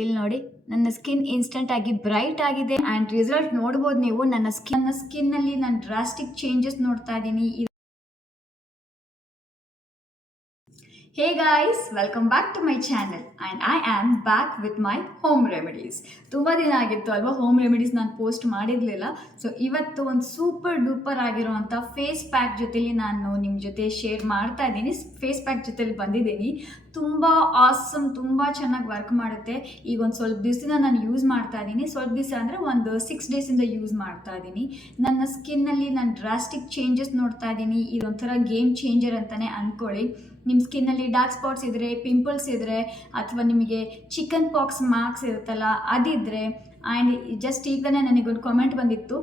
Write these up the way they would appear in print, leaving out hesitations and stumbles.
ಇಲ್ಲಿ ನೋಡಿ, ನನ್ನ ಸ್ಕಿನ್ ಇನ್ಸ್ಟೆಂಟ್ ಆಗಿ ಬ್ರೈಟ್ ಆಗಿದೆ ಆ್ಯಂಡ್ ರಿಸಲ್ಟ್ ನೋಡ್ಬೋದು ನೀವು. ನನ್ನ ಸ್ಕಿನ್ನಲ್ಲಿ ನಾನು ಡ್ರಾಸ್ಟಿಕ್ ಚೇಂಜಸ್ ನೋಡ್ತಾ ಇದ್ದೀನಿ. Hey guys, welcome back to my channel and I am back with my home remedies. ತುಂಬ ದಿನ ಆಗಿತ್ತು ಅಲ್ವಾ ಹೋಮ್ ರೆಮಿಡೀಸ್ ನಾನು ಪೋಸ್ಟ್ ಮಾಡಿರಲಿಲ್ಲ. ಸೊ ಇವತ್ತು ಒಂದು ಸೂಪರ್ ಡೂಪರ್ ಆಗಿರುವಂಥ ಫೇಸ್ ಪ್ಯಾಕ್ ಜೊತೆಲಿ ನಾನು ನಿಮ್ಮ ಜೊತೆ ಶೇರ್ ಮಾಡ್ತಾ ಇದ್ದೀನಿ. ಫೇಸ್ ಪ್ಯಾಕ್ ಜೊತೆಲಿ ಬಂದಿದ್ದೀನಿ. ತುಂಬ ಆಸಮ್, ತುಂಬ ಚೆನ್ನಾಗಿ ವರ್ಕ್ ಮಾಡುತ್ತೆ. ಈಗ ಒಂದು ಸ್ವಲ್ಪ ದಿವಸದಿಂದ ನಾನು ಯೂಸ್ ಮಾಡ್ತಾ ಇದ್ದೀನಿ. ಸ್ವಲ್ಪ ದಿವಸ ಅಂದರೆ ಒಂದು 6 ಡೇಸಿಂದ ಯೂಸ್ ಮಾಡ್ತಾ ಇದ್ದೀನಿ. ನನ್ನ ಸ್ಕಿನ್ನಲ್ಲಿ ನಾನು ಡ್ರಾಸ್ಟಿಕ್ ಚೇಂಜಸ್ ನೋಡ್ತಾ ಇದ್ದೀನಿ. ಇದೊಂಥರ ಗೇಮ್ ಚೇಂಜರ್ ಅಂತಲೇ ಅಂದ್ಕೊಳ್ಳಿ. ನಿಮ್ಮ ಸ್ಕಿನ್ನಲ್ಲಿ ಡಾರ್ಕ್ ಸ್ಪಾಟ್ಸ್ ಇದ್ದರೆ, ಪಿಂಪಲ್ಸ್ ಇದ್ದರೆ, ಅಥವಾ ನಿಮಗೆ ಚಿಕನ್ ಪಾಕ್ಸ್ ಮಾರ್ಕ್ಸ್ ಇರುತ್ತಲ್ಲ ಅದಿದ್ದರೆ, ಆ್ಯಂಡ್ ಜಸ್ಟ್ ಈಗಲೇ ನನಗೊಂದು ಕಾಮೆಂಟ್ ಬಂದಿತ್ತು,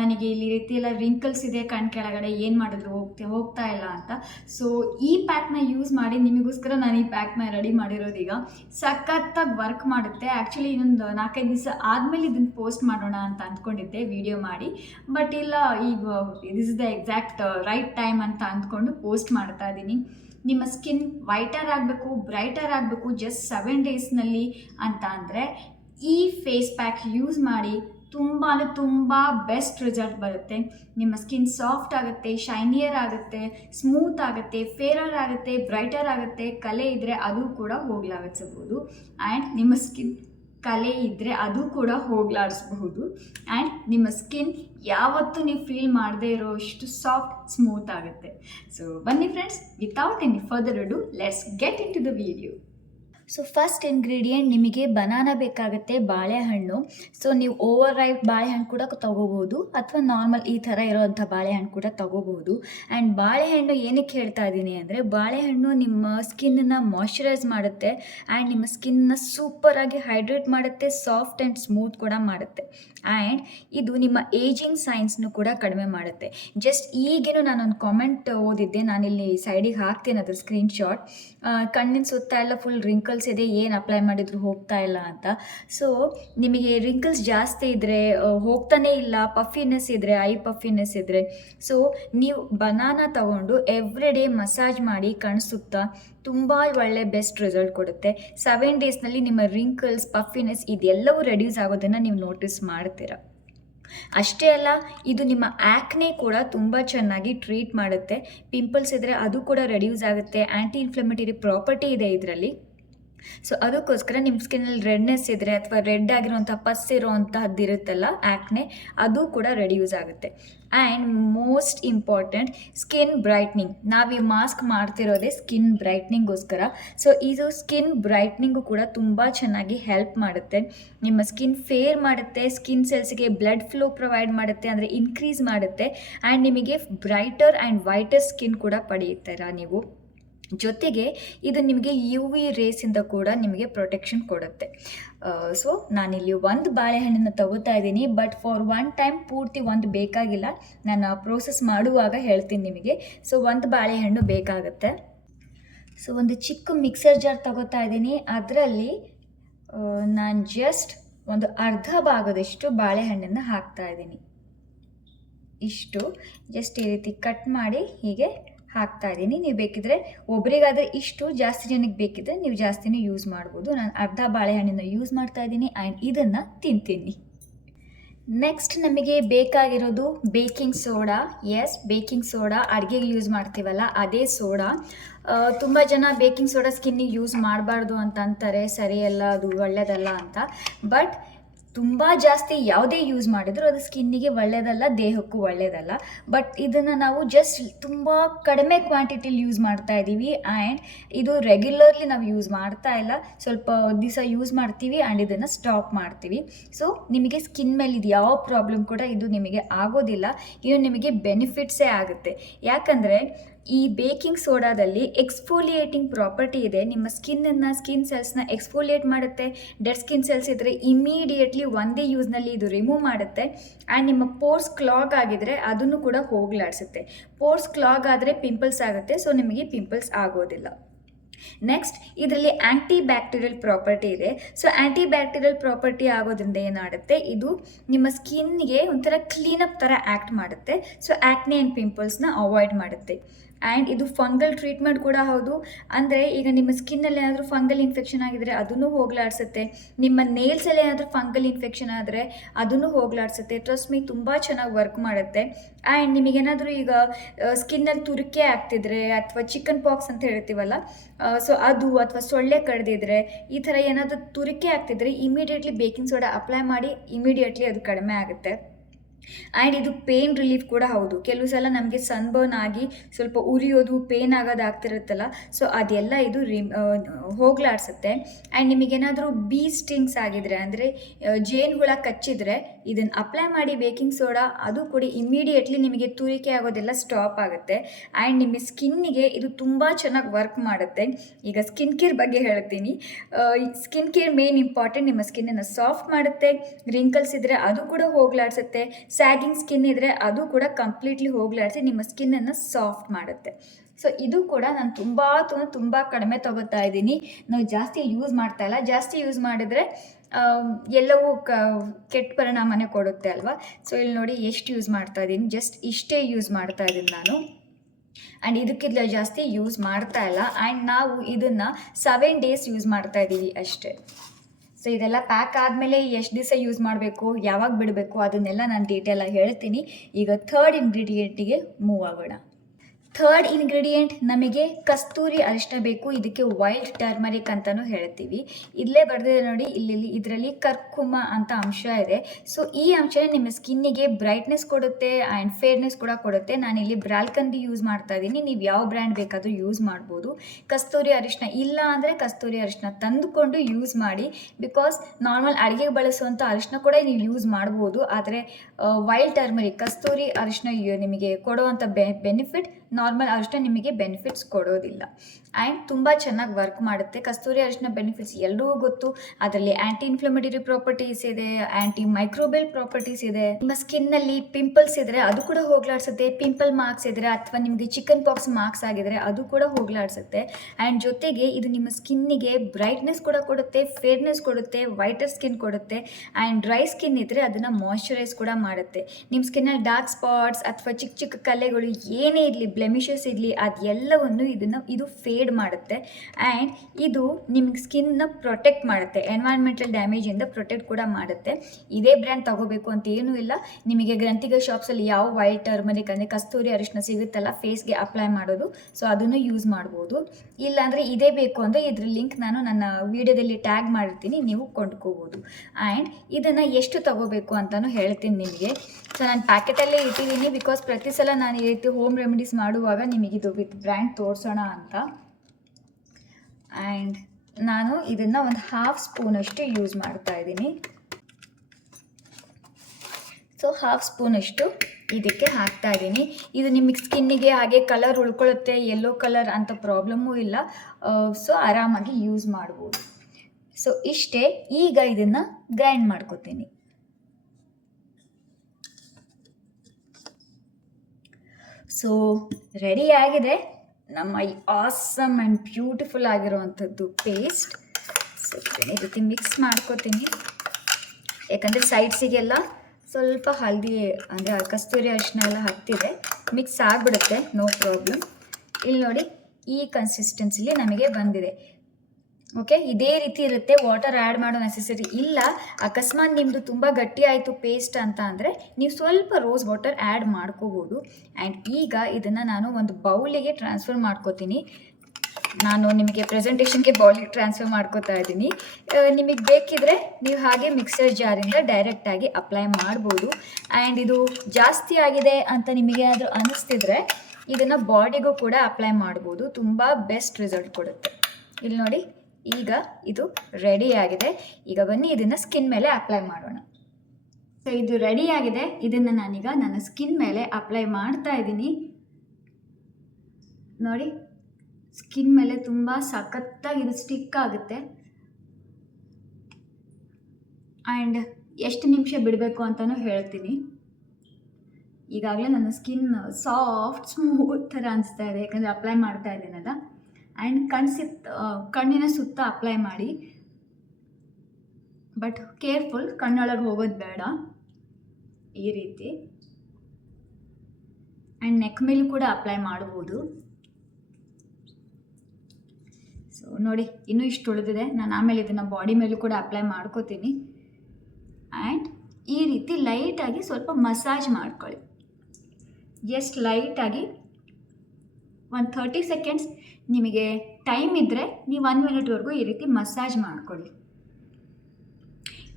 ನನಗೆ ಇಲ್ಲಿ ರೀತಿ ಎಲ್ಲ ರಿಂಕಲ್ಸ್ ಇದೆ ಕಣ್ಣು ಕೆಳಗಡೆ, ಏನು ಮಾಡಿದ್ರು ಹೋಗ್ತಾ ಇಲ್ಲ ಅಂತ. ಸೊ ಈ ಪ್ಯಾಕ್ನ ಯೂಸ್ ಮಾಡಿ ನಿಮಗೋಸ್ಕರ ನಾನು ಈ ಪ್ಯಾಕ್ನ ರೆಡಿ ಮಾಡಿರೋದೀಗ. ಸಖತ್ತಾಗಿ ವರ್ಕ್ ಮಾಡುತ್ತೆ. ಆ್ಯಕ್ಚುಲಿ ಇನ್ನೊಂದು 4-5 ದಿವಸ ಆದಮೇಲೆ ಇದನ್ನು ಪೋಸ್ಟ್ ಮಾಡೋಣ ಅಂತ ಅಂದ್ಕೊಂಡಿದ್ದೆ ವಿಡಿಯೋ ಮಾಡಿ, ಬಟ್ ಇಲ್ಲ, ಈಗ this is the exact right time ಅಂತ ಅಂದ್ಕೊಂಡು ಪೋಸ್ಟ್ ಮಾಡ್ತಾ ಇದ್ದೀನಿ. ನಿಮ್ಮ ಸ್ಕಿನ್ ವೈಟರ್ ಆಗಬೇಕು, ಬ್ರೈಟರ್ ಆಗಬೇಕು ಜಸ್ಟ್ 7 ಡೇಸ್ನಲ್ಲಿ ಅಂತ ಅಂದರೆ ಈ ಫೇಸ್ ಪ್ಯಾಕ್ ಯೂಸ್ ಮಾಡಿ. ತುಂಬ ಬೆಸ್ಟ್ ರಿಸಲ್ಟ್ ಬರುತ್ತೆ. ನಿಮ್ಮ ಸ್ಕಿನ್ ಸಾಫ್ಟ್ ಆಗುತ್ತೆ, ಶೈನಿಯರ್ ಆಗುತ್ತೆ, ಸ್ಮೂತ್ ಆಗುತ್ತೆ, ಫೇರರ್ ಆಗುತ್ತೆ, ಬ್ರೈಟರ್ ಆಗುತ್ತೆ. ಕಲೆ ಇದ್ದರೆ ಅದು ಕೂಡ ಹೋಗ್ಲಾಡಿಸಬಹುದು. ಆ್ಯಂಡ್ ನಿಮ್ಮ ಸ್ಕಿನ್ ಕಲೆ ಇದ್ದರೆ ಅದು ಕೂಡ ಹೋಗ್ಲಾಡಿಸಬಹುದು. ಆ್ಯಂಡ್ ನಿಮ್ಮ ಸ್ಕಿನ್ ಯಾವತ್ತೂ ನೀವು ಫೀಲ್ ಮಾಡದೇ ಇರೋ ಇಷ್ಟು ಸಾಫ್ಟ್, ಸ್ಮೂತ್ ಆಗುತ್ತೆ. ಸೊ ಬನ್ನಿ friends, without any further ado let's get into the video. So first ingredient ನಿಮಗೆ ಬನಾನಾ ಬೇಕಾಗುತ್ತೆ, ಬಾಳೆಹಣ್ಣು. ಸೊ ನೀವು ಓವರ್ ರೈಪ್ ಬಾಳೆಹಣ್ಣು ಕೂಡ ತಗೋಬಹುದು, ಅಥವಾ ನಾರ್ಮಲ್ ಈ ಥರ ಇರೋವಂಥ ಬಾಳೆಹಣ್ಣು ಕೂಡ ತಗೋಬಹುದು. ಆ್ಯಂಡ್ ಬಾಳೆಹಣ್ಣು ಏನಕ್ಕೆ ಹೇಳ್ತಾ ಇದ್ದೀನಿ ಅಂದರೆ, ಬಾಳೆಹಣ್ಣು ನಿಮ್ಮ ಸ್ಕಿನ್ನನ್ನು ಮಾಯ್ಶ್ಚರೈಸ್ ಮಾಡುತ್ತೆ ಆ್ಯಂಡ್ ನಿಮ್ಮ ಸ್ಕಿನ್ನ ಸೂಪರಾಗಿ ಹೈಡ್ರೇಟ್ ಮಾಡುತ್ತೆ, ಸಾಫ್ಟ್ ಆ್ಯಂಡ್ ಸ್ಮೂತ್ ಕೂಡ ಮಾಡುತ್ತೆ. ಆ್ಯಂಡ್ ಇದು ನಿಮ್ಮ ಏಜಿಂಗ್ ಸೈನ್ಸ್ನು ಕೂಡ ಕಡಿಮೆ ಮಾಡುತ್ತೆ. ಜಸ್ಟ್ ಈಗೇನು ನಾನೊಂದು ಕಾಮೆಂಟ್ ಓದಿದ್ದೆ, ನಾನಿಲ್ಲಿ ಸೈಡಿಗೆ ಹಾಕ್ತೇನೆ ಅದ್ರ ಸ್ಕ್ರೀನ್ಶಾಟ್. ಕಣ್ಣಿನ ಸುತ್ತ ಎಲ್ಲ ಫುಲ್ ರಿಂಕಲ್ಸ್ ಇದೆ, ಏನು ಅಪ್ಲೈ ಮಾಡಿದ್ರು ಹೋಗ್ತಾ ಇಲ್ಲ ಅಂತ. ಸೊ ನಿಮಗೆ ರಿಂಕಲ್ಸ್ ಜಾಸ್ತಿ ಇದ್ದರೆ, ಹೋಗ್ತಾನೇ ಇಲ್ಲ, ಪಫಿನೆಸ್ ಇದ್ದರೆ, ಐ ಪಫಿನೆಸ್ ಇದ್ದರೆ, ಸೊ ನೀವು ಬನಾನಾ ತಗೊಂಡು ಎವ್ರಿ ಡೇ ಮಸಾಜ್ ಮಾಡಿ ಕಣ್ಸುತ್ತ ತುಂಬ ಒಳ್ಳೆ ಬೆಸ್ಟ್ ರಿಸಲ್ಟ್ ಕೊಡುತ್ತೆ. 7 ಡೇಸ್ನಲ್ಲಿ ನಿಮ್ಮ ರಿಂಕಲ್ಸ್, ಪಫಿನೆಸ್ ಇದೆಲ್ಲವೂ ರೆಡ್ಯೂಸ್ ಆಗೋದನ್ನು ನೀವು ನೋಟಿಸ್ ಮಾಡ್ತೀರ. ಅಷ್ಟೇ ಅಲ್ಲ, ಇದು ನಿಮ್ಮ ಆ್ಯಕ್ನೆ ಕೂಡ ತುಂಬ ಚೆನ್ನಾಗಿ ಟ್ರೀಟ್ ಮಾಡುತ್ತೆ. ಪಿಂಪಲ್ಸ್ ಇದ್ದರೆ ಅದು ಕೂಡ ರೆಡ್ಯೂಸ್ ಆಗುತ್ತೆ. ಆ್ಯಂಟಿ ಇನ್ಫ್ಲಮೇಟರಿ ಪ್ರಾಪರ್ಟಿ ಇದೆ ಇದರಲ್ಲಿ. ಸೊ ಅದಕ್ಕೋಸ್ಕರ ನಿಮ್ಮ ಸ್ಕಿನ್ನಲ್ಲಿ ರೆಡ್ನೆಸ್ ಇದ್ದರೆ, ಅಥವಾ ರೆಡ್ ಆಗಿರುವಂಥ ಪಸ್ ಇರೋವಂಥದ್ದು ಇರುತ್ತಲ್ಲ ಆ್ಯಕ್ನೆ, ಅದು ಕೂಡ ರೆಡ್ಯೂಸ್ ಆಗುತ್ತೆ. And most important, skin brightening. ನಾವು ಈ ಮಾಸ್ಕ್ ಮಾಡ್ತಿರೋದೇ ಸ್ಕಿನ್ ಬ್ರೈಟ್ನಿಂಗೋಸ್ಕರ. ಸೊ ಇದು ಸ್ಕಿನ್ ಬ್ರೈಟ್ನಿಂಗು ಕೂಡ ತುಂಬ ಚೆನ್ನಾಗಿ ಹೆಲ್ಪ್ ಮಾಡುತ್ತೆ. ನಿಮ್ಮ ಸ್ಕಿನ್ ಫೇರ್ ಮಾಡುತ್ತೆ, ಸ್ಕಿನ್ ಸೆಲ್ಸ್ಗೆ ಬ್ಲಡ್ ಫ್ಲೋ ಪ್ರೊವೈಡ್ ಮಾಡುತ್ತೆ, ಅಂದರೆ ಇನ್ಕ್ರೀಸ್ ಮಾಡುತ್ತೆ. ಆ್ಯಂಡ್ ನಿಮಗೆ ಬ್ರೈಟರ್ ಆ್ಯಂಡ್ ವೈಟರ್ ಸ್ಕಿನ್ ಕೂಡ ಪಡೆಯುತ್ತೀರಾ ನೀವು. ಜೊತೆಗೆ ಇದು ನಿಮಗೆ UV ರೇಸಿಂದ ಕೂಡ ನಿಮಗೆ ಪ್ರೊಟೆಕ್ಷನ್ ಕೊಡುತ್ತೆ. ಸೊ ನಾನಿಲ್ಲಿ ಒಂದು ಬಾಳೆಹಣ್ಣನ್ನು ತಗೋತಾ ಇದ್ದೀನಿ, ಬಟ್ ಫಾರ್ ಒನ್ ಟೈಮ್ ಪೂರ್ತಿ ಒಂದು ಬೇಕಾಗಿಲ್ಲ, ನಾನು ಪ್ರೋಸೆಸ್ ಮಾಡುವಾಗ ಹೇಳ್ತೀನಿ ನಿಮಗೆ. ಸೊ ಒಂದು ಬಾಳೆಹಣ್ಣು ಬೇಕಾಗುತ್ತೆ. ಸೊ ಒಂದು ಚಿಕ್ಕ ಮಿಕ್ಸರ್ ಜಾರ್ ತಗೋತಾ ಇದ್ದೀನಿ. ಅದರಲ್ಲಿ ನಾನು ಜಸ್ಟ್ ಒಂದು ಅರ್ಧ ಭಾಗದಷ್ಟು ಬಾಳೆಹಣ್ಣನ್ನು ಹಾಕ್ತಾ ಇದ್ದೀನಿ. ಇಷ್ಟು ಜಸ್ಟ್ ಈ ರೀತಿ ಕಟ್ ಮಾಡಿ ಹೀಗೆ ಹಾಕ್ತಾ ಇದ್ದೀನಿ. ನೀವು ಬೇಕಿದ್ರೆ ಒಬ್ರಿಗಾದರೆ ಇಷ್ಟು, ಜಾಸ್ತಿ ಜನಕ್ಕೆ ಬೇಕಿದ್ರೆ ನೀವು ಜಾಸ್ತಿನೇ ಯೂಸ್ ಮಾಡ್ಬೋದು. ನಾನು ಅರ್ಧ ಬಾಳೆಹಣ್ಣನ್ನು ಯೂಸ್ ಮಾಡ್ತಾ ಇದ್ದೀನಿ ಆ್ಯಂಡ್ ಇದನ್ನು ತಿಂತೀನಿ. ನೆಕ್ಸ್ಟ್ ನಮಗೆ ಬೇಕಾಗಿರೋದು baking soda. Yes, baking soda ಅಡುಗೆಗೆ ಯೂಸ್ ಮಾಡ್ತೀವಲ್ಲ ಅದೇ ಸೋಡಾ. ತುಂಬ ಜನ ಬೇಕಿಂಗ್ ಸೋಡಾ ಸ್ಕಿನ್ನಿಗೆ ಯೂಸ್ ಮಾಡಬಾರ್ದು ಅಂತ ಅಂತಾರೆ, ಸರಿಯಲ್ಲ, ಅದು ಒಳ್ಳೆಯದಲ್ಲ ಅಂತ. ಬಟ್ ತುಂಬ ಜಾಸ್ತಿ ಯಾವುದೇ ಯೂಸ್ ಮಾಡಿದರೂ ಅದು ಸ್ಕಿನ್ನಿಗೆ ಒಳ್ಳೆಯದಲ್ಲ, ದೇಹಕ್ಕೂ ಒಳ್ಳೆಯದಲ್ಲ. ಬಟ್ ಇದನ್ನು ನಾವು ಜಸ್ಟ್ ತುಂಬ ಕಡಿಮೆ ಕ್ವಾಂಟಿಟಿಲಿ ಯೂಸ್ ಮಾಡ್ತಾ ಇದ್ದೀವಿ. ಆ್ಯಂಡ್ ಇದು ರೆಗ್ಯುಲರ್ಲಿ ನಾವು ಯೂಸ್ ಮಾಡ್ತಾ ಇಲ್ಲ, ಸ್ವಲ್ಪ ದಿವಸ ಯೂಸ್ ಮಾಡ್ತೀವಿ ಆ್ಯಂಡ್ ಇದನ್ನು ಸ್ಟಾಪ್ ಮಾಡ್ತೀವಿ. ಸೊ ನಿಮಗೆ ಸ್ಕಿನ್ ಮೇಲೆ ಇದು ಯಾವ ಪ್ರಾಬ್ಲಮ್ ಕೂಡ ಇದು ನಿಮಗೆ ಆಗೋದಿಲ್ಲ. ಇದು ನಿಮಗೆ ಬೆನಿಫಿಟ್ಸೇ ಆಗುತ್ತೆ. ಯಾಕಂದರೆ ಈ ಬೇಕಿಂಗ್ ಸೋಡಾದಲ್ಲಿ ಎಕ್ಸ್ಫೋಲಿಯೇಟಿಂಗ್ ಪ್ರಾಪರ್ಟಿ ಇದೆ. ನಿಮ್ಮ ಸ್ಕಿನ್ ಸೆಲ್ಸ್ನ ಎಕ್ಸ್ಫೋಲಿಯೇಟ್ ಮಾಡುತ್ತೆ. ಡೆಡ್ ಸ್ಕಿನ್ ಸೆಲ್ಸ್ ಇದ್ದರೆ ಇಮಿಡಿಯೇಟ್ಲಿ ಒಂದೇ ಯೂಸ್ನಲ್ಲಿ ಇದು ರಿಮೂವ್ ಮಾಡುತ್ತೆ. ಆ್ಯಂಡ್ ನಿಮ್ಮ ಪೋರ್ಸ್ ಕ್ಲಾಗ್ ಆಗಿದ್ರೆ ಅದನ್ನು ಕೂಡ ಹೋಗ್ಲಾಡಿಸುತ್ತೆ. ಪೋರ್ಸ್ ಕ್ಲಾಗ್ ಆದರೆ ಪಿಂಪಲ್ಸ್ ಆಗುತ್ತೆ, ಸೊ ನಿಮಗೆ ಪಿಂಪಲ್ಸ್ ಆಗೋದಿಲ್ಲ. ನೆಕ್ಸ್ಟ್, ಇದರಲ್ಲಿ ಆ್ಯಂಟಿ ಬ್ಯಾಕ್ಟೀರಿಯಲ್ ಪ್ರಾಪರ್ಟಿ ಇದೆ. ಸೊ ಆ್ಯಂಟಿ ಬ್ಯಾಕ್ಟೀರಿಯಲ್ ಪ್ರಾಪರ್ಟಿ ಆಗೋದ್ರಿಂದ ಏನಾಗುತ್ತೆ, ಇದು ನಿಮ್ಮ ಸ್ಕಿನ್ಗೆ ಒಂಥರ ಕ್ಲೀನಪ್ ಥರ ಆ್ಯಕ್ಟ್ ಮಾಡುತ್ತೆ. ಸೊ ಆ್ಯಕ್ನೆ ಆ್ಯಂಡ್ ಪಿಂಪಲ್ಸ್ನ ಅವಾಯ್ಡ್ ಮಾಡುತ್ತೆ. ಆ್ಯಂಡ್ ಇದು ಫಂಗಲ್ ಟ್ರೀಟ್ಮೆಂಟ್ ಕೂಡ ಹೌದು. ಅಂದರೆ ಈಗ ನಿಮ್ಮ ಸ್ಕಿನ್ನಲ್ಲಿ ಏನಾದರೂ ಫಂಗಲ್ ಇನ್ಫೆಕ್ಷನ್ ಆಗಿದ್ರೆ ಅದನ್ನು ಹೋಗಲಾಡಿಸುತ್ತೆ. ನಿಮ್ಮ ನೇಲ್ಸಲ್ಲಿ ಏನಾದರೂ ಫಂಗಲ್ ಇನ್ಫೆಕ್ಷನ್ ಆದರೆ ಅದನ್ನು ಹೋಗಲಾಡಿಸುತ್ತೆ. ಟ್ರಸ್ಟ್ ಮೀ, ತುಂಬ ಚೆನ್ನಾಗಿ ವರ್ಕ್ ಮಾಡುತ್ತೆ. ಆ್ಯಂಡ್ ನಿಮಗೇನಾದರೂ ಈಗ ಸ್ಕಿನ್ನಲ್ಲಿ ತುರಿಕೆ ಆಗ್ತಿದ್ರೆ ಅಥವಾ ಚಿಕನ್ ಪಾಕ್ಸ್ ಅಂತ ಹೇಳ್ತೀವಲ್ಲ, ಸೊ ಅದು ಅಥವಾ ಸೊಳ್ಳೆ ಕಡ್ದಿದ್ರೆ ಈ ಥರ ಏನಾದರೂ ತುರಿಕೆ ಆಗ್ತಿದ್ರೆ ಇಮಿಡಿಯೇಟ್ಲಿ ಬೇಕಿಂಗ್ ಸೋಡಾ ಅಪ್ಲೈ ಮಾಡಿ, ಇಮಿಡಿಯೇಟ್ಲಿ ಅದು ಕಡಿಮೆ ಆಗುತ್ತೆ. ಆ್ಯಂಡ್ ಇದು ಪೇನ್ ರಿಲೀಫ್ ಕೂಡ ಹೌದು. ಕೆಲವು ಸಲ ನಮಗೆ ಸನ್ಬರ್ನ್ ಆಗಿ ಸ್ವಲ್ಪ ಉರಿಯೋದು, ಪೇನ್ ಆಗೋದು ಆಗ್ತಿರುತ್ತಲ್ಲ, ಸೊ ಅದೆಲ್ಲ ಇದು ಹೋಗ್ಲಾಡ್ಸುತ್ತೆ. ಆ್ಯಂಡ್ ನಿಮಗೇನಾದರೂ ಬೀ ಸ್ಟಿಂಗ್ಸ್ ಆಗಿದ್ರೆ, ಅಂದರೆ ಜೇನು ಹುಳ ಕಚ್ಚಿದ್ರೆ ಇದನ್ನು ಅಪ್ಲೈ ಮಾಡಿ ಬೇಕಿಂಗ್ ಸೋಡಾ, ಅದು ಕೂಡ ಇಮಿಡಿಯೇಟ್ಲಿ ನಿಮಗೆ ತುರಿಕೆ ಆಗೋದೆಲ್ಲ ಸ್ಟಾಪ್ ಆಗುತ್ತೆ. ಆ್ಯಂಡ್ ನಿಮ್ಮ ಸ್ಕಿನ್ನಿಗೆ ಇದು ತುಂಬ ಚೆನ್ನಾಗಿ ವರ್ಕ್ ಮಾಡುತ್ತೆ. ಈಗ ಸ್ಕಿನ್ ಕೇರ್ ಬಗ್ಗೆ ಹೇಳ್ತೀನಿ. Skin care main important. ನಿಮ್ಮ ಸ್ಕಿನ್ನನ್ನು ಸಾಫ್ಟ್ ಮಾಡುತ್ತೆ. ರಿಂಕಲ್ಸ್ ಇದ್ದರೆ ಅದು ಕೂಡ ಹೋಗ್ಲಾಡ್ಸುತ್ತೆ. ಸ್ಯಾಗಿಂಗ್ ಸ್ಕಿನ್ ಇದ್ದರೆ ಅದು ಕೂಡ ಕಂಪ್ಲೀಟ್ಲಿ ಹೋಗ್ಲಾಡಿಸಿ ನಿಮ್ಮ ಸ್ಕಿನ್ನನ್ನು ಸಾಫ್ಟ್ ಮಾಡುತ್ತೆ. ಸೊ ಇದು ಕೂಡ ನಾನು ತುಂಬ ಕಡಿಮೆ ತಗೋತಾ ಇದ್ದೀನಿ. ನಾವು ಜಾಸ್ತಿ ಯೂಸ್ ಮಾಡ್ತಾ ಇಲ್ಲ. ಜಾಸ್ತಿ ಯೂಸ್ ಮಾಡಿದರೆ ಎಲ್ಲವೂ ಕೆಟ್ಟ ಪರಿಣಾಮನೇ ಕೊಡುತ್ತೆ ಅಲ್ವಾ. ಸೊ ಇಲ್ಲಿ ನೋಡಿ ಎಷ್ಟು ಯೂಸ್ ಮಾಡ್ತಾ ಇದ್ದೀನಿ. ಜಸ್ಟ್ ಇಷ್ಟೇ ಯೂಸ್ ಮಾಡ್ತಾ ಇದ್ದೀನಿ ನಾನು. ಆ್ಯಂಡ್ ಇದಕ್ಕಿಂತ ಜಾಸ್ತಿ ಯೂಸ್ ಮಾಡ್ತಾ ಇಲ್ಲ. ಆ್ಯಂಡ್ ನಾವು ಇದನ್ನು 7 days ಯೂಸ್ ಮಾಡ್ತಾ ಇದ್ದೀವಿ ಅಷ್ಟೇ. ಸೊ ಇದೆಲ್ಲ ಪ್ಯಾಕ್ ಆದಮೇಲೆ ಎಷ್ಟು ದಿವಸ ಯೂಸ್ ಮಾಡಬೇಕು, ಯಾವಾಗ ಬಿಡಬೇಕು, ಅದನ್ನೆಲ್ಲ ನಾನು ಡೀಟೇಲಾಗಿ ಹೇಳ್ತೀನಿ. ಈಗ ಥರ್ಡ್ ಇಂಗ್ರೀಡಿಯೆಂಟಿಗೆ ಮೂವ್ ಆಗೋಣ. ಥರ್ಡ್ ಇಂಗ್ರೀಡಿಯೆಂಟ್ ನಮಗೆ ಕಸ್ತೂರಿ ಅರಿಶಿನ ಬೇಕು. ಇದಕ್ಕೆ ವೈಲ್ಡ್ ಟರ್ಮರಿಕ್ ಅಂತಲೂ ಹೇಳ್ತೀವಿ. ಇಲ್ಲೇ ಬರೆದಿದೆ ನೋಡಿ, ಇದರಲ್ಲಿ ಕರ್ಕುಮ ಅಂತ ಅಂಶ ಇದೆ. ಸೊ ಈ ಅಂಶನೇ ನಿಮ್ಮ ಸ್ಕಿನ್ನಿಗೆ ಬ್ರೈಟ್ನೆಸ್ ಕೊಡುತ್ತೆ ಆ್ಯಂಡ್ ಫೇರ್ನೆಸ್ ಕೂಡ ಕೊಡುತ್ತೆ. ನಾನಿಲ್ಲಿ ಬ್ರಾಲ್ಕನ್ದು ಯೂಸ್ ಮಾಡ್ತಾ ಇದ್ದೀನಿ. ನೀವು ಯಾವ ಬ್ರ್ಯಾಂಡ್ ಬೇಕಾದರೂ ಯೂಸ್ ಮಾಡ್ಬೋದು. ಕಸ್ತೂರಿ ಅರಿಶಿನ ಇಲ್ಲ ಅಂದರೆ ಕಸ್ತೂರಿ ಅರಿಶಿನ ತಂದುಕೊಂಡು ಯೂಸ್ ಮಾಡಿ. ಬಿಕಾಸ್ ನಾರ್ಮಲ್ ಅಡುಗೆಗೆ ಬಳಸುವಂಥ ಅರಿಶಿನ ಕೂಡ ನೀವು ಯೂಸ್ ಮಾಡ್ಬೋದು. ಆದರೆ ವೈಲ್ಡ್ ಟರ್ಮರಿಕ್ ಕಸ್ತೂರಿ ಅರಿಶಿನ ನಿಮಗೆ ಕೊಡುವಂಥ ಬೆನಿಫಿಟ್ ನಾರ್ಮಲ್ ಅರಿಶಿನ ನಿಮಗೆ ಬೆನಿಫಿಟ್ಸ್ ಕೊಡೋದಿಲ್ಲ. ಆ್ಯಂಡ್ ತುಂಬ ಚೆನ್ನಾಗಿ ವರ್ಕ್ ಮಾಡುತ್ತೆ. ಕಸ್ತೂರಿ ಅರಿಶಿನ ಬೆನಿಫಿಟ್ಸ್ ಎಲ್ರಿಗೂ ಗೊತ್ತು. ಅದರಲ್ಲಿ ಆ್ಯಂಟಿ ಇನ್ಫ್ಲಮೇಟರಿ ಪ್ರಾಪರ್ಟೀಸ್ ಇದೆ, ಆ್ಯಂಟಿ ಮೈಕ್ರೋಬೆಲ್ ಪ್ರಾಪರ್ಟೀಸ್ ಇದೆ. ನಿಮ್ಮ ಸ್ಕಿನ್ನಲ್ಲಿ ಪಿಂಪಲ್ಸ್ ಇದ್ದರೆ ಅದು ಕೂಡ ಹೋಗ್ಲಾಡ್ಸುತ್ತೆ. ಪಿಂಪಲ್ ಮಾರ್ಕ್ಸ್ ಇದ್ದರೆ ಅಥವಾ ನಿಮಗೆ ಚಿಕನ್ ಪಾಕ್ಸ್ ಮಾರ್ಕ್ಸ್ ಆಗಿದ್ರೆ ಅದು ಕೂಡ ಹೋಗ್ಲಾಡ್ಸುತ್ತೆ. ಆ್ಯಂಡ್ ಜೊತೆಗೆ ಇದು ನಿಮ್ಮ ಸ್ಕಿನ್ನಿಗೆ ಬ್ರೈಟ್ನೆಸ್ ಕೂಡ ಕೊಡುತ್ತೆ, ಫೇರ್ನೆಸ್ ಕೊಡುತ್ತೆ, ವೈಟರ್ ಸ್ಕಿನ್ ಕೊಡುತ್ತೆ. ಆ್ಯಂಡ್ ಡ್ರೈ ಸ್ಕಿನ್ ಇದ್ದರೆ ಅದನ್ನು ಮಾಯ್ಶ್ಚರೈಸ್ ಕೂಡ ಮಾಡುತ್ತೆ. ನಿಮ್ಮ ಸ್ಕಿನ್ನಲ್ಲಿ ಡಾರ್ಕ್ ಸ್ಪಾಟ್ಸ್ ಅಥವಾ ಚಿಕ್ಕ ಚಿಕ್ಕ ಕಲೆಗಳು ಏನೇ ಇರಲಿ, ಬ್ಲೆಮಿಷಸ್ ಇರಲಿ, ಅದೆಲ್ಲವನ್ನು ಇದು ಫೇಡ್ ಮಾಡುತ್ತೆ. ಆ್ಯಂಡ್ ಇದು ನಿಮಗೆ ಸ್ಕಿನ್ನ ಪ್ರೊಟೆಕ್ಟ್ ಮಾಡುತ್ತೆ. ಎನ್ವೈರ್ಮೆಂಟಲ್ ಡ್ಯಾಮೇಜಿಂದ ಪ್ರೊಟೆಕ್ಟ್ ಕೂಡ ಮಾಡುತ್ತೆ. ಇದೇ ಬ್ರ್ಯಾಂಡ್ ತಗೋಬೇಕು ಅಂತ ಏನೂ ಇಲ್ಲ. ನಿಮಗೆ ಗ್ರಂಥಿಗೆ ಶಾಪ್ಸಲ್ಲಿ ಯಾವ ವೈಟ್ ಟರ್ಮರಿಕ್ ಅಂದರೆ ಕಸ್ತೂರಿ ಅರಿಶಿನ ಸಿಗುತ್ತಲ್ಲ ಫೇಸ್ಗೆ ಅಪ್ಲೈ ಮಾಡೋದು, ಸೊ ಅದನ್ನು ಯೂಸ್ ಮಾಡ್ಬೋದು. ಇಲ್ಲಾಂದರೆ ಇದೇ ಬೇಕು ಅಂದರೆ ಇದ್ರ ಲಿಂಕ್ ನಾನು ನನ್ನ ವಿಡಿಯೋದಲ್ಲಿ ಟ್ಯಾಗ್ ಮಾಡಿರ್ತೀನಿ, ನೀವು ಕೊಂಡ್ಕೋಬೋದು. ಆ್ಯಂಡ್ ಇದನ್ನು ಎಷ್ಟು ತಗೋಬೇಕು ಅಂತಲೂ ಹೇಳ್ತೀನಿ ನಿಮಗೆ. ಸೊ ನಾನು ಪ್ಯಾಕೆಟಲ್ಲೇ ಇಟ್ಟಿದ್ದೀನಿ. ಬಿಕಾಸ್ ಪ್ರತಿ ಸಲ ನಾನು ಈ ರೀತಿ ಹೋಮ್ ರೆಮಿಡೀಸ್ ಮಾಡುವಾಗ ನಿಮಗಿದು ವಿತ್ ಬ್ರ್ಯಾಂಡ್ ತೋರಿಸೋಣ ಅಂತ. ಆ್ಯಂಡ್ ನಾನು ಇದನ್ನು ಒಂದು 1/2 ಸ್ಪೂನಷ್ಟು ಯೂಸ್ ಮಾಡ್ತಾ ಇದ್ದೀನಿ. ಸೊ 1/2 ಸ್ಪೂನಷ್ಟು ಇದಕ್ಕೆ ಹಾಕ್ತಾ ಇದ್ದೀನಿ. ಇದು ನಿಮಗೆ ಸ್ಕಿನ್ನಿಗೆ ಹಾಗೆ ಕಲರ್ ಉಳ್ಕೊಳ್ಳುತ್ತೆ, ಯೆಲ್ಲೋ ಕಲರ್ ಅಂತ ಪ್ರಾಬ್ಲಮ್ಮೂ ಇಲ್ಲ. ಸೊ ಆರಾಮಾಗಿ ಯೂಸ್ ಮಾಡ್ಬೋದು. ಸೊ ಇಷ್ಟೇ. ಈಗ ಇದನ್ನು ಗ್ರೈಂಡ್ ಮಾಡ್ಕೊತೀನಿ. ಸೊ ರೆಡಿ ಆಗಿದೆ ನಮ್ಮ ಈ ಆಸಮ್ ಆ್ಯಂಡ್ ಬ್ಯೂಟಿಫುಲ್ ಆಗಿರುವಂಥದ್ದು ಪೇಸ್ಟ್. ಸೊ ಈ ರೀತಿ ಮಿಕ್ಸ್ ಮಾಡ್ಕೋತೀನಿ. ಯಾಕಂದರೆ ಸೈಡ್ಸಿಗೆಲ್ಲ ಸ್ವಲ್ಪ ಹಲ್ದಿ ಅಂದರೆ ಕಸ್ತೂರಿ ಅರಿಶಿನ ಎಲ್ಲ ಹತ್ತಿದೆ, ಮಿಕ್ಸ್ ಆಗಿಬಿಡುತ್ತೆ, ನೋ ಪ್ರಾಬ್ಲಮ್. ಇಲ್ಲಿ ನೋಡಿ, ಈ ಕನ್ಸಿಸ್ಟೆನ್ಸಿಲಿ ನಮಗೆ ಬಂದಿದೆ. ಓಕೆ, ಇದೇ ರೀತಿ ಇರುತ್ತೆ. ವಾಟರ್ ಆ್ಯಡ್ ಮಾಡೋ ನೆಸೆಸರಿ ಇಲ್ಲ. ಅಕಸ್ಮಾತ್ ನಿಮ್ಮದು ತುಂಬ ಗಟ್ಟಿ ಆಯಿತು ಪೇಸ್ಟ್ ಅಂತ ಅಂದರೆ ನೀವು ಸ್ವಲ್ಪ ರೋಸ್ ವಾಟರ್ ಆ್ಯಡ್ ಮಾಡ್ಕೋಬೋದು. ಆ್ಯಂಡ್ ಈಗ ಇದನ್ನು ನಾನು ಒಂದು ಬೌಲಿಗೆ ಟ್ರಾನ್ಸ್ಫರ್ ಮಾಡ್ಕೋತೀನಿ. ನಾನು ನಿಮಗೆ ಪ್ರೆಸೆಂಟೇಷನ್ಗೆ ಬೌಲಿಗೆ ಟ್ರಾನ್ಸ್ಫರ್ ಮಾಡ್ಕೋತಾ ಇದ್ದೀನಿ. ನಿಮಗೆ ಬೇಕಿದ್ರೆ ನೀವು ಹಾಗೆ ಮಿಕ್ಸರ್ ಜಾರಿಂದ ಡೈರೆಕ್ಟಾಗಿ ಅಪ್ಲೈ ಮಾಡ್ಬೋದು. ಆ್ಯಂಡ್ ಇದು ಜಾಸ್ತಿ ಆಗಿದೆ ಅಂತ ನಿಮಗೆ ಏನಾದರೂ ಅನ್ನಿಸ್ತಿದ್ರೆ ಇದನ್ನು ಬಾಡಿಗೂ ಕೂಡ ಅಪ್ಲೈ ಮಾಡ್ಬೋದು. ತುಂಬ ಬೆಸ್ಟ್ ರಿಸಲ್ಟ್ ಕೊಡುತ್ತೆ. ಇಲ್ಲಿ ನೋಡಿ, ಈಗ ಇದು ರೆಡಿ ಆಗಿದೆ. ಈಗ ಬನ್ನಿ ಇದನ್ನು ಸ್ಕಿನ್ ಮೇಲೆ ಅಪ್ಲೈ ಮಾಡೋಣ. ಸೊ ಇದು ರೆಡಿ ಆಗಿದೆ. ಇದನ್ನು ನಾನೀಗ ನನ್ನ ಸ್ಕಿನ್ ಮೇಲೆ ಅಪ್ಲೈ ಮಾಡ್ತಾ ಇದ್ದೀನಿ. ನೋಡಿ, ಸ್ಕಿನ್ ಮೇಲೆ ತುಂಬ ಸಖತ್ತಾಗಿ ಇದು ಸ್ಟಿಕ್ ಆಗುತ್ತೆ. ಆ್ಯಂಡ್ ಎಷ್ಟು ನಿಮಿಷ ಬಿಡಬೇಕು ಅಂತಲೂ ಹೇಳ್ತೀನಿ. ಈಗಾಗಲೇ ನನ್ನ ಸ್ಕಿನ್ ಸಾಫ್ಟ್ ಸ್ಮೂತ್ ಥರ ಅನಿಸ್ತಾ ಇದೆ, ಯಾಕಂದರೆ ಅಪ್ಲೈ ಮಾಡ್ತಾ ಇದ್ದೀನಲ್ಲ. ಆ್ಯಂಡ್ ಕಣ್ಣಿನ ಸುತ್ತ ಅಪ್ಲೈ ಮಾಡಿ, ಬಟ್ ಕೇರ್ಫುಲ್, ಕಣ್ಣೊಳಗೆ ಹೋಗೋದು ಬೇಡ. ಈ ರೀತಿ. ಆ್ಯಂಡ್ ನೆಕ್ ಮೇಲೂ ಕೂಡ ಅಪ್ಲೈ ಮಾಡ್ಬೋದು. ನೋಡಿ ಇನ್ನೂ ಇಷ್ಟು ಉಳಿದಿದೆ. ನಾನು ಆಮೇಲೆ ಇದನ್ನು ಬಾಡಿ ಮೇಲೂ ಕೂಡ ಅಪ್ಲೈ ಮಾಡ್ಕೋತೀನಿ. ಆ್ಯಂಡ್ ಈ ರೀತಿ ಲೈಟಾಗಿ ಸ್ವಲ್ಪ ಮಸಾಜ್ ಮಾಡ್ಕೊಳ್ಳಿ. ಜಸ್ಟ್ ಲೈಟಾಗಿ ಒಂದು 30 ಸೆಕೆಂಡ್ಸ್ ನಿಮಗೆ ಟೈಮ್ ಇದ್ದರೆ ನೀವು 1 ಮಿನಿಟ್ವರೆಗೂ ಈ ರೀತಿ ಮಸಾಜ್ ಮಾಡ್ಕೊಳ್ಳಿ.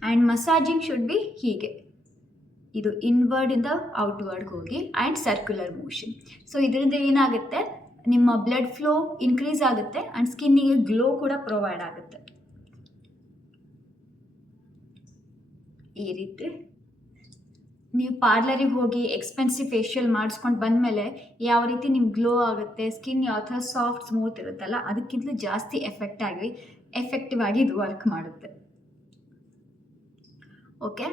ಆ್ಯಂಡ್ ಮಸಾಜಿಂಗ್ ಶುಡ್ ಬಿ ಹೀಗೆ, ಇದು ಇನ್ವರ್ಡಿಂದ ಔಟ್ವರ್ಡ್ಗೆ ಹೋಗಿ ಆ್ಯಂಡ್ ಸರ್ಕ್ಯುಲರ್ ಮೋಷನ್. ಸೊ ಇದರಿಂದ ಏನಾಗುತ್ತೆ, ನಿಮ್ಮ ಬ್ಲಡ್ ಫ್ಲೋ ಇನ್ಕ್ರೀಸ್ ಆಗುತ್ತೆ ಆ್ಯಂಡ್ ಸ್ಕಿನ್ನಿಗೆ ಗ್ಲೋ ಕೂಡ ಪ್ರೊವೈಡ್ ಆಗುತ್ತೆ. ಈ ರೀತಿ ನೀವು ಪಾರ್ಲರಿಗೆ ಹೋಗಿ ಎಕ್ಸ್ಪೆನ್ಸಿವ್ ಫೇಶಿಯಲ್ ಮಾಡಿಸ್ಕೊಂಡು ಬಂದಮೇಲೆ ಯಾವ ರೀತಿ ನಿಮ್ಗೆ ಗ್ಲೋ ಆಗುತ್ತೆ, ಸ್ಕಿನ್ ಯಾವ ಥರ ಸಾಫ್ಟ್ ಸ್ಮೂತ್ ಇರುತ್ತಲ್ಲ, ಅದಕ್ಕಿಂತಲೂ ಜಾಸ್ತಿ ಎಫೆಕ್ಟಿವ್ ಆಗಿ ಇದು ವರ್ಕ್ ಮಾಡುತ್ತೆ. ಓಕೆ,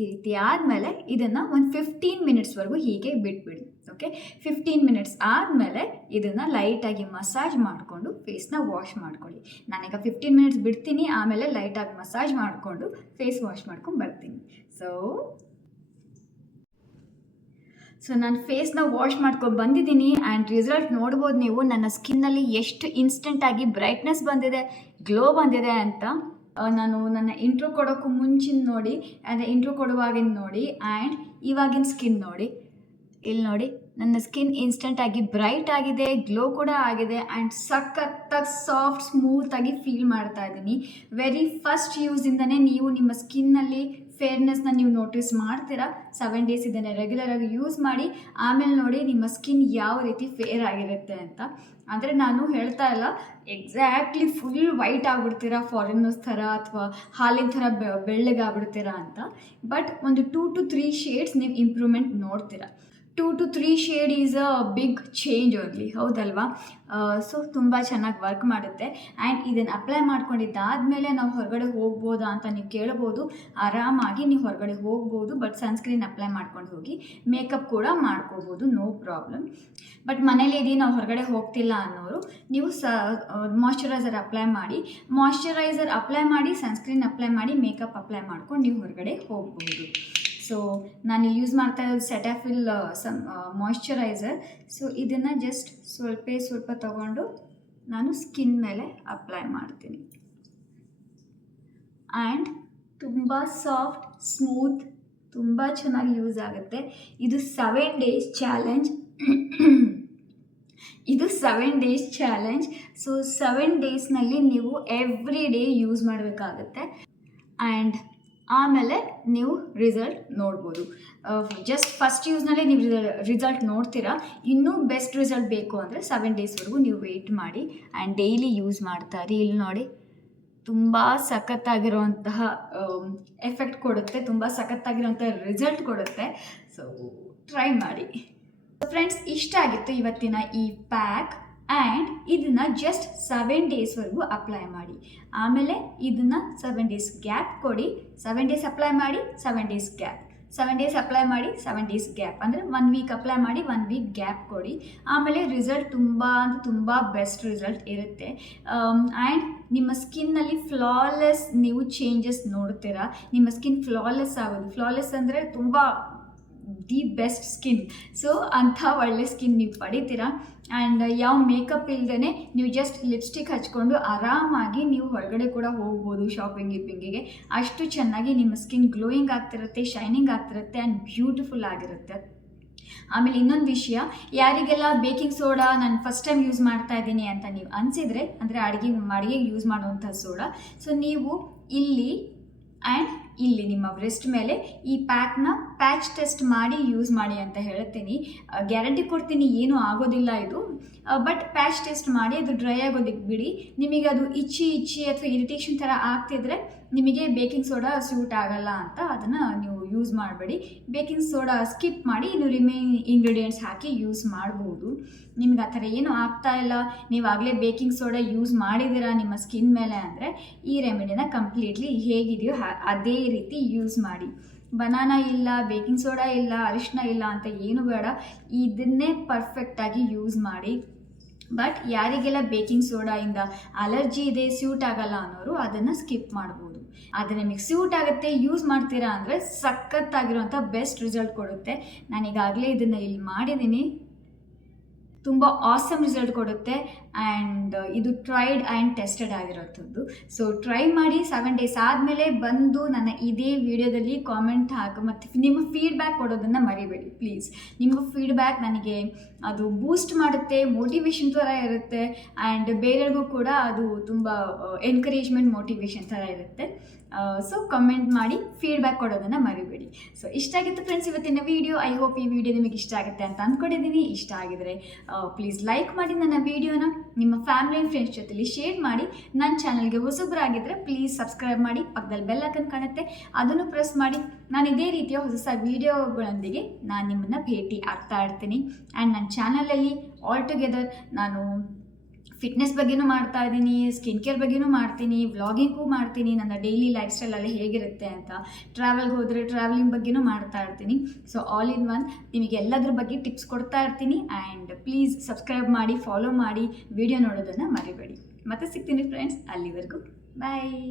ಈ ರೀತಿ ಆದಮೇಲೆ ಇದನ್ನು ಒಂದು 15 ಮಿನಿಟ್ಸ್ವರೆಗೂ ಹೀಗೆ ಬಿಟ್ಬಿಡಿ. ಓಕೆ, 15 ಮಿನಿಟ್ಸ್ ಆದಮೇಲೆ ಇದನ್ನು ಲೈಟಾಗಿ ಮಸಾಜ್ ಮಾಡಿಕೊಂಡು ಫೇಸ್ನ ವಾಶ್ ಮಾಡ್ಕೊಳ್ಳಿ. ನಾನೀಗ 15 ಮಿನಿಟ್ಸ್ ಬಿಡ್ತೀನಿ, ಆಮೇಲೆ ಲೈಟಾಗಿ ಮಸಾಜ್ ಮಾಡಿಕೊಂಡು ಫೇಸ್ ವಾಶ್ ಮಾಡ್ಕೊಂಡು ಬರ್ತೀನಿ. ಸೊ ನಾನು ಫೇಸ್ನ ವಾಶ್ ಮಾಡ್ಕೊಂಡು ಬಂದಿದ್ದೀನಿ ಆ್ಯಂಡ್ ರಿಸಲ್ಟ್ ನೋಡ್ಬೋದು ನೀವು. ನನ್ನ ಸ್ಕಿನ್ನಲ್ಲಿ ಎಷ್ಟು ಇನ್ಸ್ಟೆಂಟಾಗಿ ಬ್ರೈಟ್ನೆಸ್ ಬಂದಿದೆ, ಗ್ಲೋ ಬಂದಿದೆ ಅಂತ. ನಾನು ನನ್ನ ಇಂಟ್ರೋ ಕೊಡೋಕ್ಕೂ ಮುಂಚಿನ ನೋಡಿ, ಅಂದರೆ ಇಂಟ್ರೋ ಕೊಡುವಾಗಿನ ನೋಡಿ ಆ್ಯಂಡ್ ಇವಾಗಿನ ಸ್ಕಿನ್ ನೋಡಿ. ಇಲ್ಲಿ ನೋಡಿ, ನನ್ನ ಸ್ಕಿನ್ ಇನ್ಸ್ಟೆಂಟಾಗಿ ಬ್ರೈಟ್ ಆಗಿದೆ, ಗ್ಲೋ ಕೂಡ ಆಗಿದೆ ಆ್ಯಂಡ್ ಸಖತ್ತಾಗಿ ಸಾಫ್ಟ್ ಸ್ಮೂತಾಗಿ ಫೀಲ್ ಮಾಡ್ತಾ ಇದ್ದೀನಿ. ವೆರಿ ಫಸ್ಟ್ ಯೂಸಿಂದನೇ ನೀವು ನಿಮ್ಮ ಸ್ಕಿನ್ನಲ್ಲಿ ಫೇರ್ನೆಸ್ನ ನೀವು ನೋಟಿಸ್ ಮಾಡ್ತೀರಾ. 7 ಡೇಸ್ ಇದನ್ನು ರೆಗ್ಯುಲರಾಗಿ ಯೂಸ್ ಮಾಡಿ, ಆಮೇಲೆ ನೋಡಿ ನಿಮ್ಮ ಸ್ಕಿನ್ ಯಾವ ರೀತಿ ಫೇರ್ ಆಗಿರುತ್ತೆ ಅಂತ. ಅಂದರೆ ನಾನು ಹೇಳ್ತಾ ಇಲ್ಲ ಎಕ್ಸಾಕ್ಟ್ಲಿ ಫುಲ್ ವೈಟ್ ಆಗಿಬಿಡ್ತೀರಾ ಫಾರಿನರ್ಸ್ ಥರ ಅಥವಾ ಹಾಲಿನ ಥರ ಬೆಳ್ಳಗಾಗ್ಬಿಡ್ತೀರಾ ಅಂತ. ಬಟ್ ಒಂದು 2 to 3 ಶೇಡ್ಸ್ ನೀವು ಇಂಪ್ರೂವ್ಮೆಂಟ್ ನೋಡ್ತೀರಾ. 2 to 3 shade is a big change only, ಹೌದಲ್ವಾ? ಸೊ ತುಂಬ ಚೆನ್ನಾಗಿ ವರ್ಕ್ ಮಾಡುತ್ತೆ. ಆ್ಯಂಡ್ ಇದನ್ನು ಅಪ್ಲೈ ಮಾಡ್ಕೊಂಡಿದ್ದಾದಮೇಲೆ ನಾವು ಹೊರಗಡೆ ಹೋಗ್ಬೋದಾ ಅಂತ ನೀವು ಕೇಳ್ಬೋದು. ಆರಾಮಾಗಿ ನೀವು ಹೊರಗಡೆ ಹೋಗ್ಬೋದು, ಬಟ್ ಸನ್ಸ್ಕ್ರೀನ್ ಅಪ್ಲೈ ಮಾಡ್ಕೊಂಡು ಹೋಗಿ ಮೇಕಪ್ ಕೂಡ ಮಾಡ್ಕೋಬೋದು, ನೋ ಪ್ರಾಬ್ಲಮ್. ಬಟ್ ಮನೇಲಿ ಇದೀವಿ, ನಾವು ಹೊರಗಡೆ ಹೋಗ್ತಿಲ್ಲ ಅನ್ನೋರು ನೀವು ಮಾಯ್ಶ್ಚರೈಸರ್ ಅಪ್ಲೈ ಮಾಡಿ ಸನ್ಸ್ಕ್ರೀನ್ ಅಪ್ಲೈ ಮಾಡಿ ಮೇಕಪ್ ಅಪ್ಲೈ ಮಾಡ್ಕೊಂಡು ನೀವು ಹೊರಗಡೆ ಹೋಗ್ಬೋದು. ಸೊ ನಾನು ಯೂಸ್ ಮಾಡ್ತಾ ಇರೋದು ಸೆಟಾಫಿಲ್ ಮಾಯ್ಶ್ಚರೈಸರ್. ಸೊ ಇದನ್ನು ಜಸ್ಟ್ ಸ್ವಲ್ಪ ತಗೊಂಡು ನಾನು ಸ್ಕಿನ್ ಮೇಲೆ ಅಪ್ಲೈ ಮಾಡ್ತೀನಿ. ಆ್ಯಂಡ್ ತುಂಬ ಸಾಫ್ಟ್ ಸ್ಮೂತ್, ತುಂಬ ಚೆನ್ನಾಗಿ ಯೂಸ್ ಆಗುತ್ತೆ. ಇದು 7 ಡೇಸ್ ಚಾಲೆಂಜ್. ಸೊ 7 ಡೇಸ್ನಲ್ಲಿ ನೀವು ಎವ್ರಿ ಡೇ ಯೂಸ್ ಮಾಡಬೇಕಾಗತ್ತೆ ಆ್ಯಂಡ್ ಆಮೇಲೆ ನೀವು ರಿಸಲ್ಟ್ ನೋಡ್ಬೋದು. ಜಸ್ಟ್ ಫಸ್ಟ್ ಯೂಸ್ನಲ್ಲೇ ನೀವು ರಿಸಲ್ಟ್ ನೋಡ್ತೀರಾ. ಇನ್ನೂ ಬೆಸ್ಟ್ ರಿಸಲ್ಟ್ ಬೇಕು ಅಂದರೆ 7 ಡೇಸ್ವರೆಗೂ ನೀವು ವೆಯ್ಟ್ ಮಾಡಿ ಆ್ಯಂಡ್ ಡೈಲಿ ಯೂಸ್ ಮಾಡ್ತಾರೆ. ಇಲ್ಲಿ ನೋಡಿ, ತುಂಬ ಸಖತ್ತಾಗಿರುವಂತಹ ಎಫೆಕ್ಟ್ ಕೊಡುತ್ತೆ, ತುಂಬ ಸಖತ್ತಾಗಿರುವಂಥ ರಿಸಲ್ಟ್ ಕೊಡುತ್ತೆ. ಸೊ ಟ್ರೈ ಮಾಡಿ ಫ್ರೆಂಡ್ಸ್. ಇಷ್ಟ ಆಗಿತ್ತು ಇವತ್ತಿನ ಈ ಪ್ಯಾಕ್. ಆ್ಯಂಡ್ ಇದನ್ನು ಜಸ್ಟ್ 7 ಡೇಸ್ವರೆಗೂ ಅಪ್ಲೈ ಮಾಡಿ, ಆಮೇಲೆ ಇದನ್ನು 7 ಡೇಸ್ ಗ್ಯಾಪ್ ಕೊಡಿ. 7 ಡೇಸ್ ಅಪ್ಲೈ ಮಾಡಿ, 7 ಡೇಸ್ ಗ್ಯಾಪ್, 7 ಡೇಸ್ ಅಪ್ಲೈ ಮಾಡಿ, 7 ಡೇಸ್ ಗ್ಯಾಪ್, ಅಂದರೆ 1 ವೀಕ್ ಅಪ್ಲೈ ಮಾಡಿ, 1 ವೀಕ್ ಗ್ಯಾಪ್ ಕೊಡಿ. ಆಮೇಲೆ ರಿಸಲ್ಟ್ ತುಂಬ ಬೆಸ್ಟ್ ರಿಸಲ್ಟ್ ಇರುತ್ತೆ. ಆ್ಯಂಡ್ ನಿಮ್ಮ ಸ್ಕಿನ್ನಲ್ಲಿ ಫ್ಲಾಲೆಸ್ ನೀವು ಚೇಂಜಸ್ ನೋಡ್ತೀರಾ. ನಿಮ್ಮ ಸ್ಕಿನ್ ಫ್ಲಾಲೆಸ್ ಆಗೋದು, ಫ್ಲಾಲೆಸ್ ಅಂದರೆ ತುಂಬ ದಿ ಬೆಸ್ಟ್ ಸ್ಕಿನ್. ಸೊ ಅಂಥ ಒಳ್ಳೆ ಸ್ಕಿನ್ ನೀವು ಪಡಿತೀರಾ. ಆ್ಯಂಡ್ ಯಾವ ಮೇಕಪ್ ಇಲ್ಲದೇ ನೀವು ಜಸ್ಟ್ ಲಿಪ್ಸ್ಟಿಕ್ ಹಚ್ಕೊಂಡು ಆರಾಮಾಗಿ ನೀವು ಹೊರಗಡೆ ಕೂಡ ಹೋಗ್ಬೋದು ಶಾಪಿಂಗಿಗೆ. ಅಷ್ಟು ಚೆನ್ನಾಗಿ ನಿಮ್ಮ ಸ್ಕಿನ್ ಗ್ಲೋಯಿಂಗ್ ಆಗ್ತಿರುತ್ತೆ, ಶೈನಿಂಗ್ ಆಗ್ತಿರುತ್ತೆ ಆ್ಯಂಡ್ ಬ್ಯೂಟಿಫುಲ್ ಆಗಿರುತ್ತೆ. ಆಮೇಲೆ ಇನ್ನೊಂದು ವಿಷಯ, ಯಾರಿಗೆಲ್ಲ ಬೇಕಿಂಗ್ ಸೋಡಾ ನಾನು ಫಸ್ಟ್ ಟೈಮ್ ಯೂಸ್ ಮಾಡ್ತಾ ಇದ್ದೀನಿ ಅಂತ ನೀವು ಅನಿಸಿದರೆ, ಅಂದರೆ ಅಡುಗೆಗೆ ಯೂಸ್ ಮಾಡುವಂಥ ಸೋಡಾ, ಸೊ ನೀವು ಇಲ್ಲಿ ಆ್ಯಂಡ್ ಇಲ್ಲಿ ನಿಮ್ಮ ಬ್ರೆಸ್ಟ್ ಮೇಲೆ ಈ ಪ್ಯಾಕ್ನ ಪ್ಯಾಚ್ ಟೆಸ್ಟ್ ಮಾಡಿ ಯೂಸ್ ಮಾಡಿ ಅಂತ ಹೇಳ್ತೀನಿ. ಗ್ಯಾರಂಟಿ ಕೊಡ್ತೀನಿ ಏನೂ ಆಗೋದಿಲ್ಲ ಇದು. ಬಟ್ ಪ್ಯಾಚ್ ಟೆಸ್ಟ್ ಮಾಡಿ ಅದು ಡ್ರೈ ಆಗೋದಕ್ಕೆ ಬಿಡಿ. ನಿಮಗೆ ಅದು ಇಚ್ಚಿ ಅಥವಾ ಇರಿಟೇಷನ್ ಥರ ಆಗ್ತಿದ್ರೆ ನಿಮಗೆ ಬೇಕಿಂಗ್ ಸೋಡಾ ಸ್ಯೂಟ್ ಆಗಲ್ಲ ಅಂತ ಅದನ್ನು ನೀವು ಯೂಸ್ ಮಾಡಬೇಡಿ. ಬೇಕಿಂಗ್ ಸೋಡಾ ಸ್ಕಿಪ್ ಮಾಡಿ ಇನ್ನು ರಿಮೈನಿಂಗ್ ಇಂಗ್ರೀಡಿಯೆಂಟ್ಸ್ ಹಾಕಿ ಯೂಸ್ ಮಾಡ್ಬೋದು. ನಿಮ್ಗೆ ಆ ಥರ ಏನೂ ಆಗ್ತಾ ಇಲ್ಲ, ನೀವಾಗಲೇ ಬೇಕಿಂಗ್ ಸೋಡಾ ಯೂಸ್ ಮಾಡಿದ್ದೀರಾ ನಿಮ್ಮ ಸ್ಕಿನ್ ಮೇಲೆ ಅಂದರೆ ಈ ರೆಮಿಡಿನ ಕಂಪ್ಲೀಟ್ಲಿ ಹೇಗಿದೆಯೋ ಅದೇ ರೀತಿ ಯೂಸ್ ಮಾಡಿ. ಬನಾನಾ ಇಲ್ಲ, ಬೇಕಿಂಗ್ ಸೋಡಾ ಇಲ್ಲ, ಅರಿಶಿನ ಇಲ್ಲ ಅಂತ ಏನು ಬೇಡ, ಇದನ್ನೇ ಪರ್ಫೆಕ್ಟಾಗಿ ಯೂಸ್ ಮಾಡಿ. ಬಟ್ ಯಾರಿಗೆಲ್ಲ ಬೇಕಿಂಗ್ ಸೋಡಾಯಿಂದ ಅಲರ್ಜಿ ಇದೆ, ಸ್ಯೂಟ್ ಆಗಲ್ಲ ಅನ್ನೋರು ಅದನ್ನು ಸ್ಕಿಪ್ ಮಾಡ್ಬೋದು. ಆದರೆ ನಿಮಗೆ ಸ್ಯೂಟ್ ಆಗುತ್ತೆ, ಯೂಸ್ ಮಾಡ್ತೀರಾ ಅಂದರೆ ಸಖತ್ತಾಗಿರುವಂಥ ಬೆಸ್ಟ್ ರಿಸಲ್ಟ್ ಕೊಡುತ್ತೆ. ನಾನೀಗಾಗಲೇ ಇದನ್ನು ಇಲ್ಲಿ ಮಾಡಿದ್ದೀನಿ. ತುಂಬ ಆಸಮ್ ರಿಸಲ್ಟ್ ಕೊಡುತ್ತೆ. ಆ್ಯಂಡ್ ಇದು ಟ್ರೈಡ್ ಆ್ಯಂಡ್ ಟೆಸ್ಟೆಡ್ ಆಗಿರೋಂಥದ್ದು. ಸೊ ಟ್ರೈ ಮಾಡಿ 7 ಡೇಸ್ ಆದಮೇಲೆ ಬಂದು ನನ್ನ ಇದೇ ವಿಡಿಯೋದಲ್ಲಿ ಕಾಮೆಂಟ್ ಮತ್ತು ನಿಮ್ಮ ಫೀಡ್ಬ್ಯಾಕ್ ಕೊಡೋದನ್ನು ಮರಿಬೇಡಿ ಪ್ಲೀಸ್. ನಿಮ್ಮ ಫೀಡ್ಬ್ಯಾಕ್ ನನಗೆ ಅದು ಬೂಸ್ಟ್ ಮಾಡುತ್ತೆ, ಮೋಟಿವೇಶನ್ ಥರ ಇರುತ್ತೆ. ಆ್ಯಂಡ್ ಬೇರೆಯವ್ರಿಗೂ ಕೂಡ ಅದು ತುಂಬ ಎನ್ಕರೇಜ್ಮೆಂಟ್, ಮೋಟಿವೇಶನ್ ಥರ ಇರುತ್ತೆ. ಸೊ ಕಮೆಂಟ್ ಮಾಡಿ ಫೀಡ್ಬ್ಯಾಕ್ ಕೊಡೋದನ್ನು ಮರಿಬೇಡಿ. ಸೊ ಇಷ್ಟ ಆಗಿತ್ತು ಫ್ರೆಂಡ್ಸ್ ಇವತ್ತಿನ ವಿಡಿಯೋ. ಐ ಹೋಪ್ ಈ ವಿಡಿಯೋ ನಿಮಗೆ ಇಷ್ಟ ಆಗುತ್ತೆ ಅಂತ ಅಂದ್ಕೊಂಡಿದ್ದೀನಿ. ಇಷ್ಟ ಆಗಿದ್ರೆ ಪ್ಲೀಸ್ ಲೈಕ್ ಮಾಡಿ ನನ್ನ ವಿಡಿಯೋನ, ನಿಮ್ಮ ಫ್ಯಾಮಿಲಿ ಆ್ಯಂಡ್ ಫ್ರೆಂಡ್ಸ್ ಜೊತೆಲಿ ಶೇರ್ ಮಾಡಿ. ನನ್ನ ಚಾನಲ್ಗೆ ಹೊಸಬರಾಗಿದ್ದರೆ ಪ್ಲೀಸ್ ಸಬ್ಸ್ಕ್ರೈಬ್ ಮಾಡಿ. ಪಕ್ಕದಲ್ಲಿ ಬೆಲ್ ಐಕಾನ್ ಕಾಣುತ್ತೆ, ಅದನ್ನು ಪ್ರೆಸ್ ಮಾಡಿ. ನಾನು ಇದೇ ರೀತಿಯ ಹೊಸ ವಿಡಿಯೋಗಳೊಂದಿಗೆ ನಾನು ನಿಮ್ಮನ್ನು ಭೇಟಿ ಆಗ್ತಾ ಇರ್ತೀನಿ. ಆ್ಯಂಡ್ ನನ್ನ ಚಾನಲಲ್ಲಿ ಆಲ್ ಟುಗೆದರ್ ನಾನು ಫಿಟ್ನೆಸ್ ಬಗ್ಗೆನೂ ಮಾಡ್ತಾ ಇದ್ದೀನಿ, ಸ್ಕಿನ್ ಕೇರ್ ಬಗ್ಗೆನೂ ಮಾಡ್ತೀನಿ, ವ್ಲಾಗಿಂಗೂ ಮಾಡ್ತೀನಿ, ನನ್ನ ಡೈಲಿ ಲೈಫ್ ಸ್ಟೈಲಲ್ಲಿ ಹೇಗಿರುತ್ತೆ ಅಂತ. ಟ್ರಾವೆಲ್ಗೆ ಹೋದರೆ ಟ್ರಾವೆಲಿಂಗ್ ಬಗ್ಗೆನೂ ಮಾಡ್ತಾ ಇರ್ತೀನಿ. ಸೊ ಆಲ್ ಇನ್ ಒನ್ ನಿಮಗೆ ಎಲ್ಲದ್ರ ಬಗ್ಗೆ ಟಿಪ್ಸ್ ಕೊಡ್ತಾ ಇರ್ತೀನಿ. ಆ್ಯಂಡ್ ಪ್ಲೀಸ್ ಸಬ್ಸ್ಕ್ರೈಬ್ ಮಾಡಿ, ಫಾಲೋ ಮಾಡಿ, ವಿಡಿಯೋ ನೋಡೋದನ್ನು ಮರಿಬೇಡಿ. ಮತ್ತೆ ಸಿಗ್ತೀನಿ ಫ್ರೆಂಡ್ಸ್, ಅಲ್ಲಿವರೆಗೂ ಬಾಯ್.